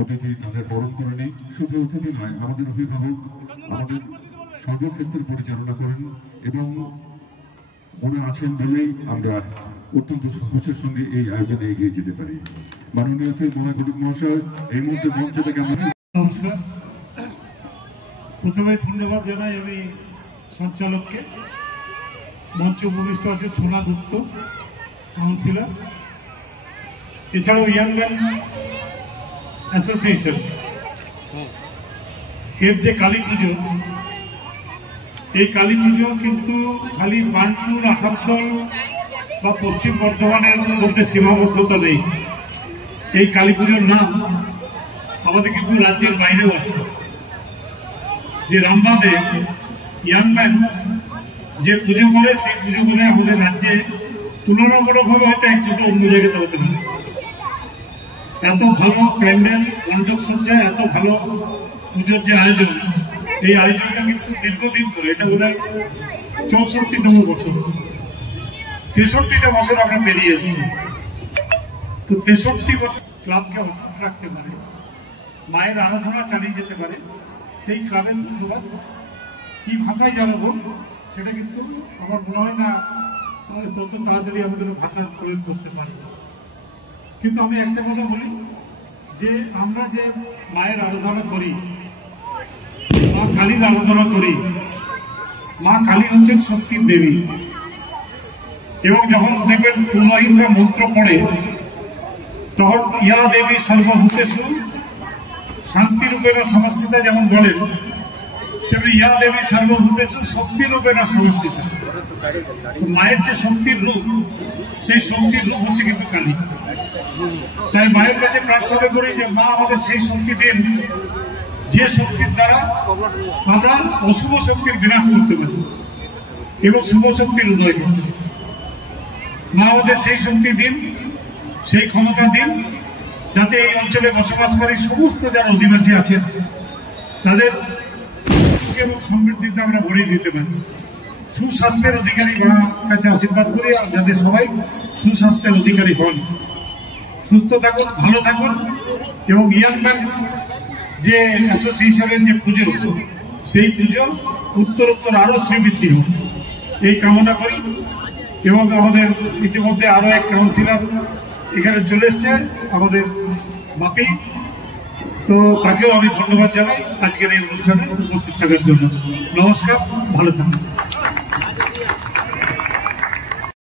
অতিথি তাদের বরণ করে নেই। শুধু অতিথি নয়, আমাদের অভিভাবক আমাদের সর্বক্ষেত্রে পরিচালনা করেন এবং মনে আছেন বলেই আমরা অত্যন্ত সহজের সঙ্গে এই আয়োজনে এগিয়ে যেতে পারি। মাননীয় শ্রী মহাঘটক মহাশয় এই মুহূর্তে মঞ্চ থেকে আমাদের নমস্কার। প্রথমে ধন্যবাদ জানাই আমি সঞ্চালককে। মঞ্চে উপবিষ্ট আছে সোনা গুপ্ত কাউন্সিলর, এছাড়াও ইয়াং ম্যানস অ্যাসোসিয়েশন এর যে কালী পুজো, এই কালী পুজো কিন্তু খালি বার্নপুর, আসানসোল বা পশ্চিম বর্ধমানের মধ্যে সীমাবদ্ধতা নেই। এই কালী পুজোর নাম আমাদের কিন্তু রাজ্যের বাইরেও আছে। যে রামবাদে ইয়াং ম্যানস যে পুজো করে, সেই পুজো করে আমাদের রাজ্যে তুলনামূলকভাবে হয়তো এক দুটো অন্য জায়গাতে হতে পারে। এত ভালো প্যান্ডেল, মণ্ডপ সজ্জা, এত ভালো পুজোর যে আয়োজন, এই আয়োজনটা কিন্তু দীর্ঘদিন ধরে, এটা বোধ হয় 64তম বছর, 63টা বছর আমরা পেরিয়ে এসেছি। তো 63 বছর ক্লাবকে অটুট রাখতে পারে, মায়ের আরাধনা চালিয়ে যেতে পারে, সেই ক্লাবের ধন্যবাদ। কি ভাষায় জানাবো সেটা কিন্তু আমার মনে হয় না তত তাড়াতাড়ি আমাদের ভাষা প্রয়োগ করতে পারি। কিন্তু আমি একটা কথা বলি, যে আমরা যে মায়ের আরাধনা করি, মা কালীর আরাধনা করি, মা কালী হচ্ছেন শক্তির দেবী। এবং যখন দেখবেন পুরোহিতরা মন্ত্র পড়ে, তখন ইয়া দেবী সর্বভূতেষু শান্তিরূপেণ সমস্থিতা যেমন বলেন, তেমনি ইয়া দেবী সর্বভূতেষু শক্তিরূপেণ সমস্থিতা। মায়ের যে শক্তির রূপ, সেই শক্তির রূপ হচ্ছে কিন্তু কালী। তাই মায়ের কাছে প্রার্থনা করি যে মা আমাদের সেই শক্তি দেন, যে শক্তির দ্বারা আমরা অশুভ শক্তির বিনাশ করতে পারি এবং শুভ শক্তির উদয় করতে পারি। মা আমাদের সেই শক্তি দিন, সেই ক্ষমতা দিন, যাতে এই অঞ্চলে বসবাসকারী সমস্ত যারা অধিবাসী আছেন তাদের সুখ এবং সমৃদ্ধিতে আমরা ভরিয়ে দিতে পারি। সুস্বাস্থ্যের অধিকারী মার কাছে আশীর্বাদ করি, আর যাতে সবাই সুস্বাস্থ্যের অধিকারী হন। সুস্থ থাকুন, ভালো থাকুন এবং ইয়াং ম্যানস যে অ্যাসোসিয়েশনের যে পুজো, সেই পুজো উত্তরোত্তর আরো শ্রীবৃদ্ধি হোক এই কামনা করি। এবং আমাদের ইতিমধ্যে আরো এক কাউন্সিলর এখানে চলে এসছে, আমাদের বাপি, তো তাকেও আমি ধন্যবাদ জানাই আজকের এই অনুষ্ঠানে উপস্থিত থাকার জন্য। নমস্কার, ভালো থাকুন।